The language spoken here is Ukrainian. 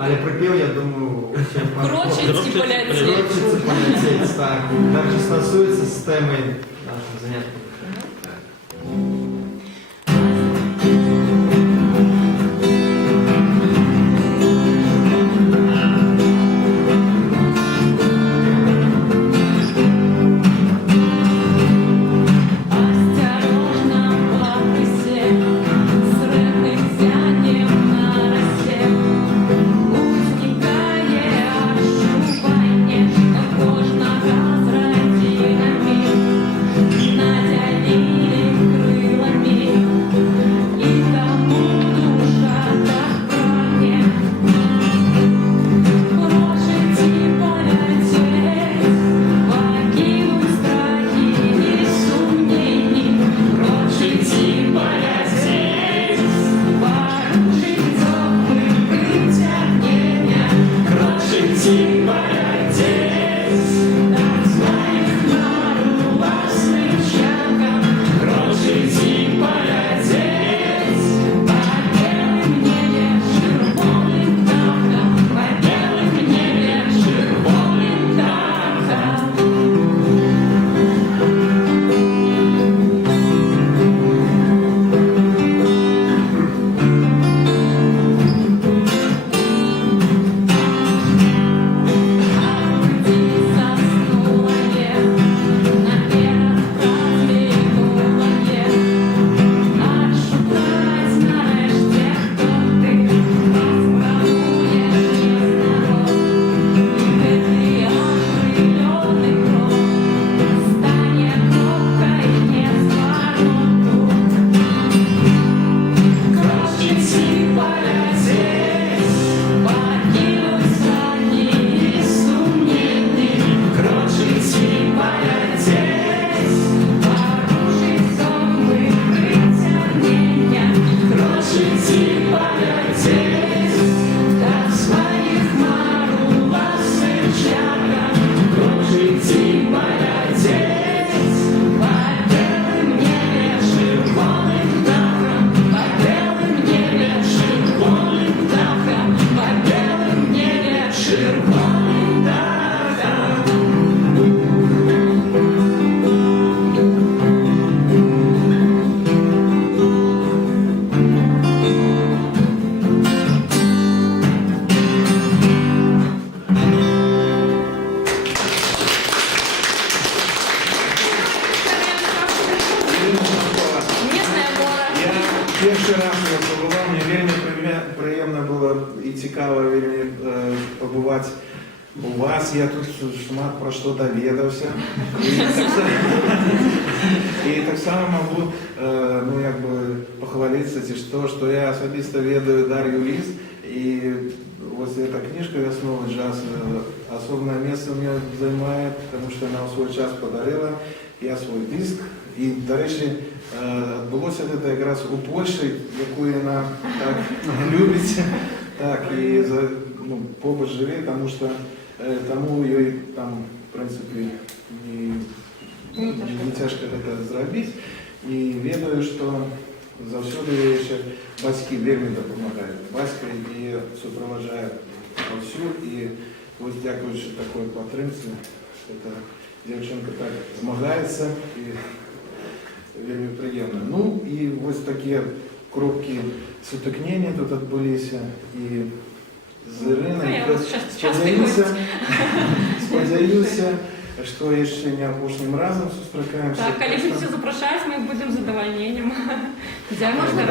Але припів, я думаю, Крочинський поліцейський. Крочинський поліцейський, так. Також стосується системи нашого заняття. Перший раз я побував, мені вельми приємно було і цікаво вельми побувати у вас. Я тут шмат про що довідався. І так само можу похвалитися, що я особисто ведаю Дар'ю Лис. І ось ця книжка «Основы джаза» особливе місце у мене займає, тому що вона у свій час подарила. Я свій диск. І, до речі, відбулося це якраз у Польщі, яку вона так любить, так, і побач живе, тому їй там, в принципі, не тяжко це зробити. І ведаю, що завжди ще батьки вельми допомагають. Батько її супроводжує повсюди, і ось дякуючи такої підтримці, що дівчинка так змагається. Вельми приємно. Ну і ось такі кропкі сутикнення тут відбулися. І з Іриною сподіваюся, що ще не опошнім разом зустрічаємося. Так, коли будете запрошати, ми будемо з задоволенням. Дякую. Можна